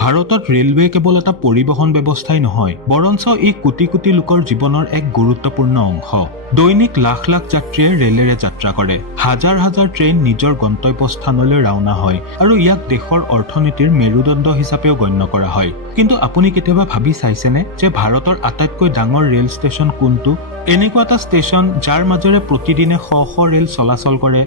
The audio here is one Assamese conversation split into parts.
ভাৰতত ৰেলৱে কেৱল এটা পৰিবহন ব্যৱস্থাই নহয়, বৰঞ্চ ই কোটি কোটি লোকৰ জীৱনৰ এক গুৰুত্বপূৰ্ণ অংশ। দৈনিক লাখ লাখ যাত্ৰীয়ে ৰেলেৰে যাত্ৰা কৰে। হাজাৰ হাজাৰ ট্ৰেইন নিজৰ গন্তব্যস্থানলৈ ৰাওনা হয় আৰু ইয়াক দেশৰ অৰ্থনীতিৰ মেৰুদণ্ড হিচাপেও গণ্য কৰা হয়। কিন্তু আপুনি কেতিয়াবা ভাবি চাইছেনে যে ভাৰতৰ আটাইতকৈ ডাঙৰ ৰেল ষ্টেচন কোনটো? এনেকুৱা এটা ষ্টেচন যাৰ মাজেৰে প্ৰতিদিনে শ শ ৰেল চলাচল কৰে,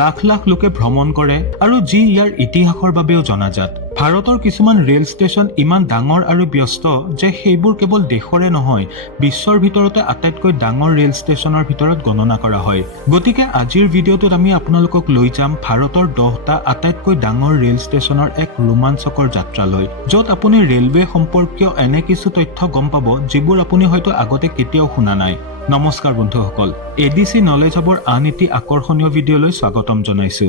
লাখ লাখ লোকে ভ্ৰমণ কৰে আৰু যি ইয়াৰ ইতিহাসৰ বাবেও জনাজাত। ভাৰতৰ কিছুমান ৰেল ষ্টেচন ইমান ডাঙৰ আৰু ব্যস্ত যে সেইবোৰ কেৱল দেশৰে নহয়, বিশ্বৰ ভিতৰতে আটাইতকৈ ডাঙৰ ৰেল ষ্টেচনৰ ভিতৰত গণনা কৰা হয়। গতিকে আজিৰ ভিডিঅ'টোত আমি আপোনালোকক লৈ যাম ভাৰতৰ 10টা আটাইতকৈ ডাঙৰ ৰেল ষ্টেচনৰ এক ৰোমাঞ্চকৰ যাত্ৰালৈ, য'ত আপুনি ৰেলৱে সম্পৰ্কীয় এনে কিছু তথ্য গম পাব যিবোৰ আপুনি হয়তো আগতে কেতিয়াও শুনা নাই। নমস্কাৰ বন্ধুসকল, ADC নলেজ হাবৰ আন এটি আকৰ্ষণীয় ভিডিঅ'লৈ স্বাগতম জনাইছো।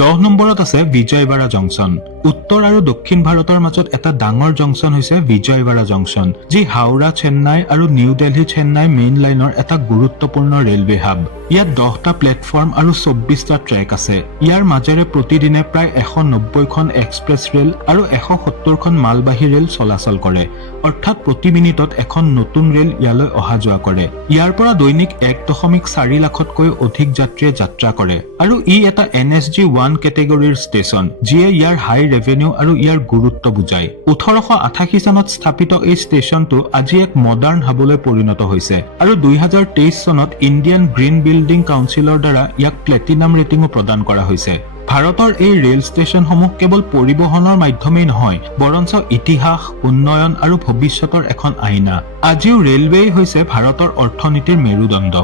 10 নম্বৰত আছে বিজয়ৱাড়া জংচন। উত্তৰ আৰু দক্ষিণ ভাৰতৰ মাজত এটা ডাঙৰ জংচন হৈছে বিজয়ৱাড়া জংচন, যি হাওৰা চেন্নাই আৰু নিউ দিল্লী চেন্নাই মেইন লাইনৰ এটা গুৰুত্বপূৰ্ণ ৰেলৱে হাব। ইয়াত 10টা প্লেটফৰ্ম আৰু 24টা ট্ৰেক আছে। ইয়াৰ মাজেৰে প্ৰতিদিনে প্ৰায় 190খন এক্সপ্ৰেছ ৰেল আৰু 170খন মালবাহী ৰেল চলাচল কৰে, অৰ্থাৎ প্ৰতি মিনিটত এখন নতুন ৰেল ইয়ালৈ অহা যোৱা কৰে। ইয়াৰ পৰা দৈনিক 1.4 লাখতকৈ অধিক যাত্ৰীয়ে যাত্ৰা কৰে আৰু ই এটা NSG 1 কেটেগৰীৰ ষ্টেচন, যিয়ে ইয়াৰ হাই ৰেভিনিউ আৰু ইয়াৰ গুৰুত্ব বুজায়। 1888 চনত স্থাপিত এই ষ্টেচনটো আজি এক মডাৰ্ণ হাবলৈ পৰিণত হৈছে আৰু 2023 চনত ইণ্ডিয়ান গ্ৰীণ বিল্ডিং কাউন্সিলৰ দ্বাৰা ইয়াক প্লেটিনাম ৰেটিংও প্ৰদান কৰা হৈছে। ভাৰতৰ এই ৰেল ষ্টেচনসমূহ কেৱল পৰিবহনৰ মাধ্যমেই নহয়, বৰঞ্চ ইতিহাস, উন্নয়ন আৰু ভৱিষ্যতৰ এখন আইনা। আজিও ৰেলৱেই হৈছে ভাৰতৰ অৰ্থনীতিৰ মেৰুদণ্ড।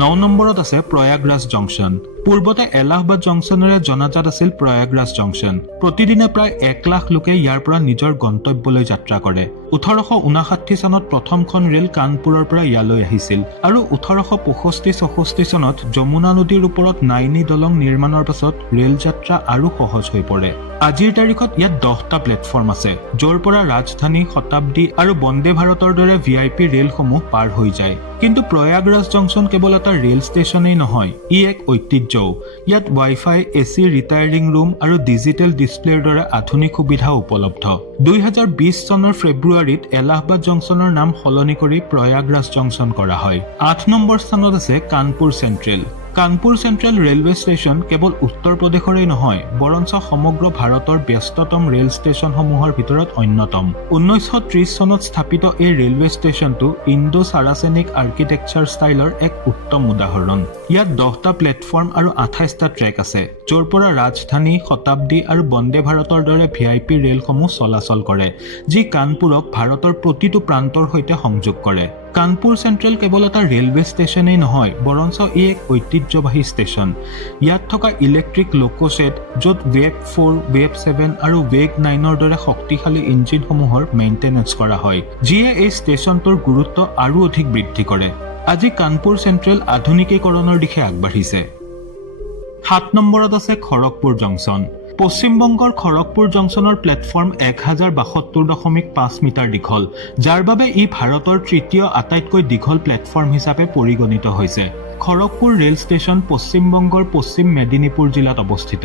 9 নম্বৰত আছে প্ৰয়াগৰাজ জংচন। পূৰ্বতে এলাহাবাদ জংচনেৰে জনাজাত আছিল প্ৰয়াগৰাজ জংচন। প্ৰতিদিনে প্ৰায় 1 লাখ লোকে ইয়াৰ পৰা নিজৰ গন্তব্যলৈ যাত্ৰা কৰে। 1859 চনত প্ৰথমখন ৰেল কানপুৰৰ পৰা ইয়ালৈ আহিছিল আৰু 1865-64 চনত যমুনা নদীৰ ওপৰত নাইনী দলং নিৰ্মাণৰ পাছত ৰেল যাত্ৰা আৰু সহজ হৈ পৰে। আজিৰ তাৰিখত ইয়াত 10টা প্লেটফৰ্ম আছে, য'ৰ পৰা ৰাজধানী, শতাব্দী আৰু বন্দে ভাৰতৰ দৰে VIP ৰেলসমূহ পাৰ হৈ যায়। কিন্তু প্ৰয়াগৰাজ জংচন কেৱল এটা ৰেল ষ্টেচনেই নহয়, ই এক ঐতিহ্যও। ইয়াত ৱাইফাই, AC ৰিটায়াৰিং ৰুম আৰু ডিজিটেল ডিছপ্লেৰ দৰে আধুনিক সুবিধা উপলব্ধ। 2020 চনৰ ফেব্ৰুৱাৰীত এলাহাবাদ জংচনৰ নাম সলনি কৰি প্ৰয়াগৰাজ জংচন কৰা হয়। 8 নম্বৰ স্থানত আছে Kanpur central. Kanpur central railway station কেৱল উত্তৰ প্ৰদেশৰেই নহয়, বৰঞ্চ সমগ্ৰ ভাৰতৰ ব্যস্ততম ৰেল ষ্টেচনসমূহৰ ভিতৰত অন্যতম। 1930 চনত স্থাপিত এই ৰেলৱে ষ্টেচনটো ইণ্ডো-চাৰাচেনিক আৰ্কিটেকচাৰ ষ্টাইলৰ এক উত্তম উদাহৰণ। ইয়াত 10টা প্লেটফৰ্ম আৰু 28টা ট্ৰেক আছে, য'ৰ পৰা ৰাজধানী, শতাব্দী আৰু বন্দে ভাৰতৰ দৰে VIP ৰেলসমূহ চলাচল কৰে, যি কানপুৰক ভাৰতৰ প্ৰতিটো প্ৰান্তৰ সৈতে সংযোগ কৰে। কানপুৰ চেণ্ট্ৰেল কেৱল এটা ৰেলৱে ষ্টেচনেই নহয়, বৰঞ্চ ই এক ঐতিহ্যবাহী ষ্টেচন। ইয়াত থকা ইলেক্ট্ৰিক লোকোশ্বেড, য'ত ৱেব 4, ৱেব 7 আৰু ৱেগ 9ৰ দৰে শক্তিশালী ইঞ্জিনসমূহৰ মেইনটেনেন্স কৰা হয়, যিয়ে এই ষ্টেচনটোৰ গুৰুত্ব আৰু অধিক বৃদ্ধি কৰে। আজি কানপুৰ চেণ্ট্ৰেল আধুনিকীকৰণৰ দিশে আগবাঢ়িছে। 7 নম্বৰত আছে খড়গপুৰ জংচন। পশ্চিমবংগৰ খড়গপুৰ জংচনৰ প্লেটফৰ্ম 1072.5 মিটাৰ দীঘল, যাৰ বাবে ই ভাৰতৰ তৃতীয় আটাইতকৈ দীঘল প্লেটফৰ্ম হিচাপে পৰিগণিত হৈছে। খড়গপুৰ ৰেল ষ্টেচন পশ্চিমবংগৰ পশ্চিম মেদিনীপুৰ জিলাত অৱস্থিত।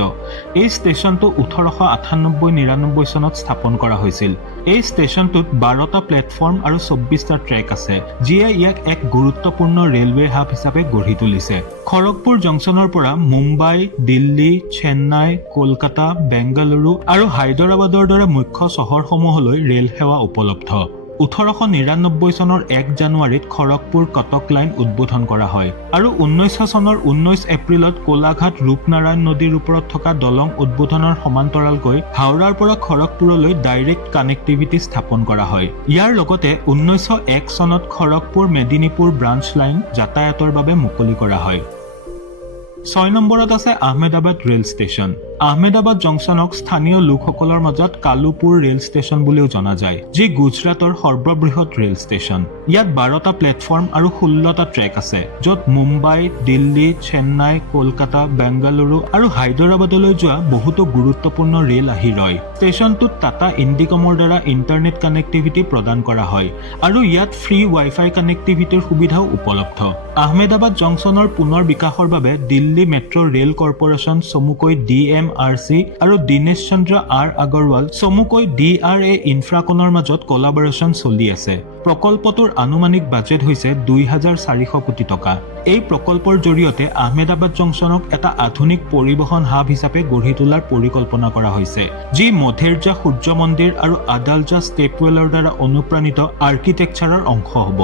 এই ষ্টেচনটো 1898-99 চনত স্থাপন কৰা হৈছিল। এই ষ্টেচনটোত 12টা প্লেটফৰ্ম আৰু 24টা ট্ৰেক আছে, যিয়ে ইয়াক এক গুৰুত্বপূৰ্ণ ৰেলৱে হাব হিচাপে গঢ়ি তুলিছে। খড়গপুৰ জংচনৰ পৰা মুম্বাই, দিল্লী, চেন্নাই, কলকাতা, বেংগালুৰু আৰু হায়দৰাবাদৰ দৰে মুখ্য চহৰসমূহলৈ ৰেল সেৱা উপলব্ধ। 1899 চনৰ 1 জানুৱাৰীত খড়গপুৰ কটক লাইন উদ্বোধন কৰা হয় আৰু 1900 চনৰ 19 এপ্ৰিলত কোলাঘাট ৰূপনাৰায়ণ নদীৰ ওপৰত থকা দলং উদ্বোধনৰ সমান্তৰালকৈ হাওৰাৰ পৰা খড়গপুৰলৈ ডাইৰেক্ট কানেক্টিভিটি স্থাপন কৰা হয়। ইয়াৰ লগতে 1901 চনত খড়গপুৰ মেদিনীপুৰ ব্ৰাঞ্চ লাইন যাতায়াতৰ বাবে মুকলি কৰা হয়। 6 নম্বৰত আছে আহমেদাবাদ ৰেল ষ্টেচন। আহমেদাবাদ জংচনক স্থানীয় লোকসকলৰ মাজত কালুপুৰ ৰেল ষ্টেচন বুলিও জনা যায়, যি গুজৰাটৰ সৰ্ববৃহৎ ৰেল ষ্টেচন। ইয়াত 12টা প্লেটফৰ্ম আৰু 16টা ট্ৰেক আছে, য'ত মুম্বাই, দিল্লী, চেন্নাই, কলকাতা, বেংগালুৰু আৰু হায়দৰাবাদলৈ যোৱা বহুতো গুৰুত্বপূৰ্ণ ৰেল আহি ৰয়। ষ্টেচনটোত টাটা ইণ্ডিকমৰ দ্বাৰা ইণ্টাৰনেট কানেক্টিভিটি প্ৰদান কৰা হয় আৰু ইয়াত ফ্ৰী ৱাইফাই কানেক্টিভিটিৰ সুবিধাও উপলব্ধ। আহমেদাবাদ জংচনৰ পুনৰ বিকাশৰ বাবে দিল্লী মেট্ৰ' ৰেল কৰ্পোৰেচন চমুকৈ DMRC DMRC আৰু দীনেশ চন্দ্ৰ R আগৰৱাল চমুকৈ DRA ইনফ্ৰাকনৰ মাজত কোলাবৰেচন চলি আছে। প্ৰকল্পটোৰ আনুমানিক বাজেট হৈছে 2,400 কোটি টকা। এই প্ৰকল্পৰ জৰিয়তে আহমেদাবাদ জংচনক এটা আধুনিক পৰিবহন হাব হিচাপে গঢ়ি তোলাৰ পৰিকল্পনা কৰা হৈছে, যি মধেৰজা সূৰ্য মন্দিৰ আৰু আদালজা ষ্টেপৱেলৰ দ্বাৰা অনুপ্ৰাণিত আৰ্কিটেকচাৰৰ অংশ হ'ব।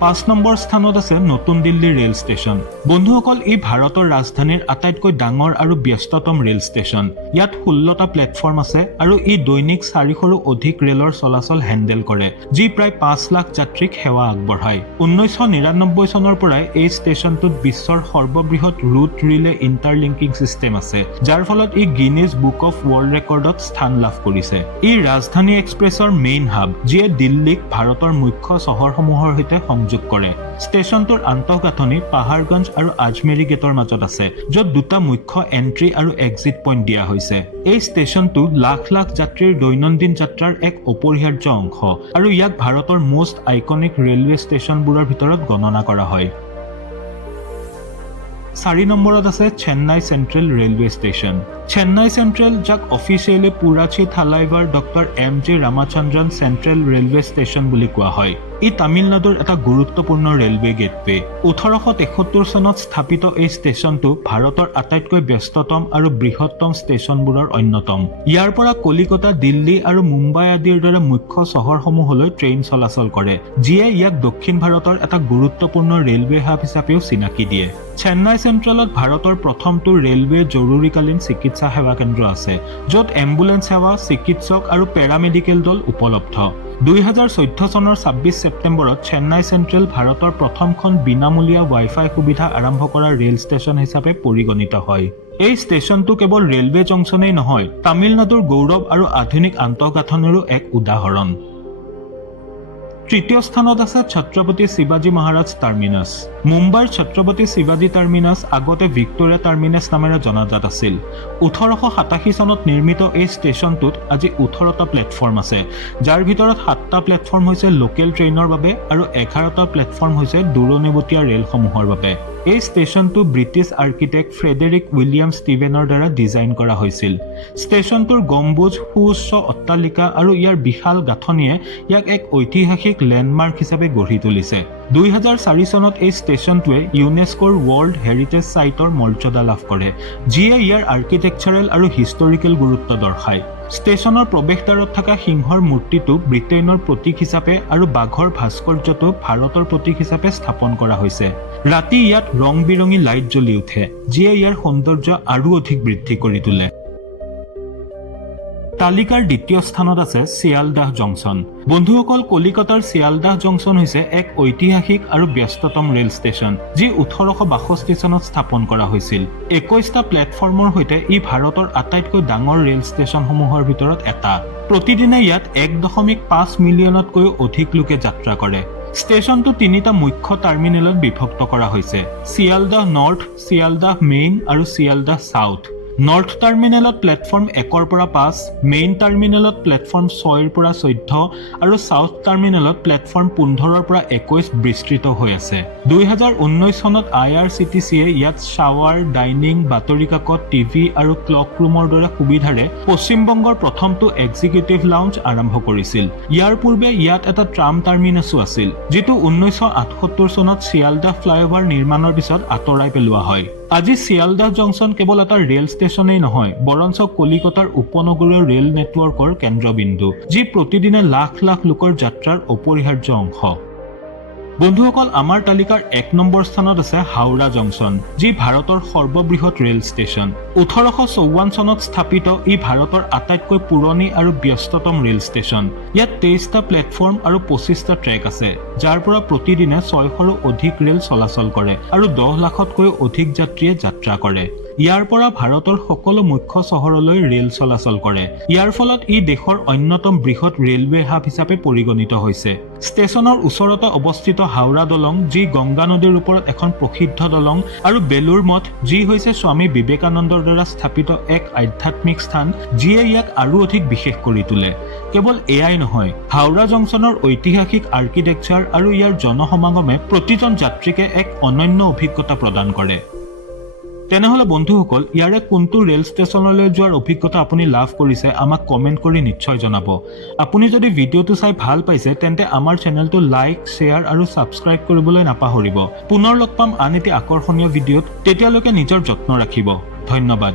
5 নম্বৰ স্থানত আছে নতুন দিল্লী ৰেল ষ্টেচন। বন্ধুসকল, ই ভাৰতৰ ৰাজধানীৰ আটাইতকৈ ডাঙৰ আৰু ব্যস্ততম ৰেল ষ্টেচন। ইয়াত 16টা প্লেটফৰ্ম আছে আৰু ই দৈনিক 400ৰো অধিক ৰেলৰ চলাচল হেণ্ডেল কৰে, যি প্ৰায় 5 লাখ যাত্ৰীক সেৱা আগবঢ়ায়। 1999 চনৰ পৰাই এই ষ্টেচনটোত বিশ্বৰ সৰ্ববৃহৎ ৰুট ৰিলে ইণ্টাৰলিংকিং চিষ্টেম আছে, যাৰ ফলত ই গিনিজ বুক অফ ৱৰ্ল্ড ৰেকৰ্ডত স্থান লাভ কৰিছে। ই ৰাজধানী এক্সপ্ৰেছৰ মেইন হাব, যিয়ে দিল্লীক ভাৰতৰ মুখ্য চহৰসমূহৰ সৈতে যোগ কৰে। ষ্টেচনটোৰ আন্তঃগাঁথনি পাহাৰগঞ্জ আৰু আজমেৰী গেটৰ মাজত আছে, য'ত দুটা মুখ্য এন্ট্ৰি আৰু এক্সিট পইণ্ট দিয়া হৈছে। এই ষ্টেচনটো লাখ লাখ যাত্ৰীৰ দৈনন্দিন যাত্ৰাৰ এক অপৰিহাৰ্য অংশ আৰু ইয়াক ভাৰতৰ মষ্ট আইকনিক ৰেলৱে ষ্টেচনবোৰৰ ভিতৰত গণনা কৰা হয়। 4 নম্বৰত আছে Chennai central railway station. Chennai central, যাক officially Puratchi Thalaivar doctor M.G. Ramachandran central railway station বুলি কোৱা হয়। ই তামিলনাডুৰ এটা গুৰুত্বপূৰ্ণ ৰেলৱে গেটৱে। 1873 চনত স্থাপিত এই ষ্টেচনটো ভাৰতৰ আটাইতকৈ ব্যস্ততম আৰু বৃহত্তম ষ্টেচনবোৰৰ অন্যতম। ইয়াৰ পৰা কলিকতা, দিল্লী আৰু মুম্বাই আদিৰ দৰে মুখ্য চহৰসমূহলৈ ট্ৰেইন চলাচল কৰে, যিয়ে ইয়াক দক্ষিণ ভাৰতৰ এটা গুৰুত্বপূৰ্ণ ৰেলৱে হাব হিচাপেও চিনাকি দিয়ে। চেন্নাই চেন্ট্ৰেলত ভাৰতৰ প্ৰথমটো ৰেলৱে জৰুৰীকালীন চিকিৎসা সেৱা কেন্দ্ৰ আছে, য'ত এম্বুলেন্স সেৱা, চিকিৎসক আৰু পেৰামেডিকেল দল উপলব্ধ। 2014 চনৰ 26 ছেপ্টেম্বৰত চেন্নাই চেন্ট্ৰেল ভাৰতৰ প্ৰথমখন বিনামূলীয়া ৱাইফাই সুবিধা আৰম্ভ কৰা ৰেল ষ্টেচন হিচাপে পৰিগণিত হয়। এই ষ্টেচনটো কেৱল ৰেলৱে জংচনেই নহয়, তামিলনাডুৰ গৌৰৱ আৰু আধুনিক আন্তঃগাঁথনিৰো এক উদাহৰণ। 3য় স্থানত আছে ছত্ৰপতি শিৱাজী মহাৰাজ টাৰ্মিনাছ। মুম্বাইৰ ছত্ৰপতি শিৱাজী টাৰ্মিনাছ আগতে ভিক্টোৰিয়া টাৰ্মিনাছ নামেৰে জনাজাত আছিল। 1887 চনত নিৰ্মিত এই ষ্টেচনটোত আজি 18টা প্লেটফৰ্ম আছে, যাৰ ভিতৰত 7টা প্লেটফৰ্ম হৈছে লোকেল ট্ৰেইনৰ বাবে আৰু 11টা প্লেটফৰ্ম হৈছে দূৰণিবতীয়া ৰেলসমূহৰ বাবে। এই ষ্টেচনটো ব্ৰিটিছ আৰ্কিটেক্ট ফ্ৰেডেৰিক উইলিয়াম ষ্টিভেনৰ দ্বাৰা ডিজাইন কৰা হৈছিল। ষ্টেচনটোৰ গম্বুজ, সুউচ্চ অট্টালিকা আৰু ইয়াৰ বিশাল গাঁথনিয়ে ইয়াক এক ঐতিহাসিক লেণ্ডমাৰ্ক হিচাপে গঢ়ি তুলিছে। 2004 চনত এই ষ্টেচনটোৱে ইউনেস্কোৰ ৱৰ্ল্ড হেৰিটেজ ছাইটৰ মৰ্যাদা লাভ কৰে, যিয়ে ইয়াৰ আৰ্কিটেকচাৰেল আৰু হিষ্টৰিকেল গুৰুত্ব দৰ্শায়। ষ্টেচনৰ প্ৰৱেশদ্বাৰত থকা সিংহৰ মূৰ্তিটো ব্ৰিটেইনৰ প্ৰতীক হিচাপে আৰু বাঘৰ ভাস্কৰ্যটো ভাৰতৰ প্ৰতীক হিচাপে স্থাপন কৰা হৈছে। ৰাতি ইয়াত ৰং বিৰঙী লাইট জ্বলি উঠে, যিয়ে ইয়াৰ সৌন্দৰ্য আৰু অধিক বৃদ্ধি কৰি তোলে। তালিকাৰ 2য় স্থানত আছে শিয়ালদাহ জংচন। বন্ধুসকল, কলিকতাৰ শিয়ালদাহ জংচন হৈছে এক ঐতিহাসিক আৰু ব্যস্ততম ৰেল ষ্টেচন, যি 1862 চনত স্থাপন কৰা হৈছিল। 21টা প্লেটফৰ্মৰ সৈতে ই ভাৰতৰ আটাইতকৈ ডাঙৰ ৰেল ষ্টেচনসমূহৰ ভিতৰত এটা। প্ৰতিদিনে ইয়াত 1.5 মিলিয়নতকৈও অধিক লোকে যাত্ৰা কৰে। ষ্টেচনটো 3টা মুখ্য টাৰ্মিনেলত বিভক্ত কৰা হৈছে: শিয়ালদাহ নৰ্থ, শিয়ালদাহ মেইন আৰু শিয়ালদাহ চাউথ। নৰ্থ টাৰ্মিনেলত প্লেটফৰ্ম 1ৰ পৰা 5, মেইন টাৰ্মিনেলত প্লেটফৰ্ম 6ৰ পৰা 14 আৰু চাউথ টাৰ্মিনেলত প্লেটফৰ্ম 15ৰ পৰা 21 বিস্তৃত হৈ আছে। 2019 চনত IRCTCয়ে ইয়াত শ্বাৱাৰ, ডাইনিং, বাতৰি কাকত, টিভি আৰু ক্লক ৰুমৰ দৰে সুবিধাৰে পশ্চিমবংগৰ প্ৰথমটো এক্সিকিউটিভ লাউঞ্জ আৰম্ভ কৰিছিল। ইয়াৰ পূৰ্বে ইয়াত এটা ট্ৰাম টাৰ্মিনাছো আছিল, যিটো 1978 চনত শিয়ালদাহ ফ্লাইঅভাৰ নিৰ্মাণৰ পিছত আঁতৰাই পেলোৱা হয়। আজি শিয়ালদাহ জংচন কেৱল এটা ৰেল ষ্টেচনেই নহয়, বৰঞ্চ কলিকতাৰ উপনগৰীয় ৰেল নেটৱৰ্কৰ কেন্দ্ৰবিন্দু, যি প্ৰতিদিনে লাখ লাখ লোকৰ যাত্ৰাৰ অপৰিহাৰ্য অংশ। বন্ধুসকল, আমাৰ তালিকাৰ 1 নম্বৰ স্থানত আছে হাওৰা জংচন, যি ভাৰতৰ সৰ্ববৃহৎ ৰেল ষ্টেচন। 1854 চনত স্থাপিত, ই ভাৰতৰ আটাইতকৈ পুৰণি আৰু ব্যস্ততম ৰেল ষ্টেচন। ইয়াত 23টা প্লেটফৰ্ম আৰু 25টা ট্ৰেক আছে, যাৰ পৰা প্ৰতিদিনে 600ৰো অধিক ৰেল চলাচল কৰে আৰু 10 লাখতকৈও অধিক যাত্ৰীয়ে যাত্ৰা কৰে। ইয়াৰ পৰা ভাৰতৰ সকলো মুখ্য চহৰলৈ ৰেল চলাচল কৰে। ইয়াৰ ফলত ই দেশৰ অন্যতম বৃহৎ ৰেলৱে হাব হিচাপে পৰিগণিত হৈছে। ষ্টেচনৰ ওচৰতে অৱস্থিত হাওৰা দলং, যি গংগা নদীৰ ওপৰত এখন প্ৰসিদ্ধ দলং, আৰু বেলুৰ মঠ, যি হৈছে স্বামী বিবেকানন্দৰ দ্বাৰা স্থাপিত এক আধ্যাত্মিক স্থান, যিয়ে ইয়াক আৰু অধিক বিশেষ কৰি তোলে। কেৱল এয়াই নহয়, হাওৰা জংচনৰ ঐতিহাসিক আৰ্কিটেকচাৰ আৰু ইয়াৰ জনসমাগমে প্ৰতিজন যাত্ৰীকে এক অনন্য অভিজ্ঞতা প্ৰদান কৰে। তেনেহলে বন্ধুসকল ইয়াৰে কোনটো ৰেল ষ্টেচনলৈ যোৱাৰ অভিজ্ঞতা আপুনি লাভ কৰিছে আমাক কমেণ্ট কৰি নিশ্চয় জনাব। আপুনি যদি ভিডিঅ'টো চাই ভাল পাইছে তেন্তে আমাৰ চেনেলটো লাইক, শ্বেয়াৰ আৰু ছাবস্ক্ৰাইব কৰিবলৈ নাপাহৰিব। পুনৰ লগ পাম আন এটি আকৰ্ষণীয় ভিডিঅ'ত, তেতিয়ালৈকে নিজৰ যত্ন ৰাখিব। ধন্যবাদ।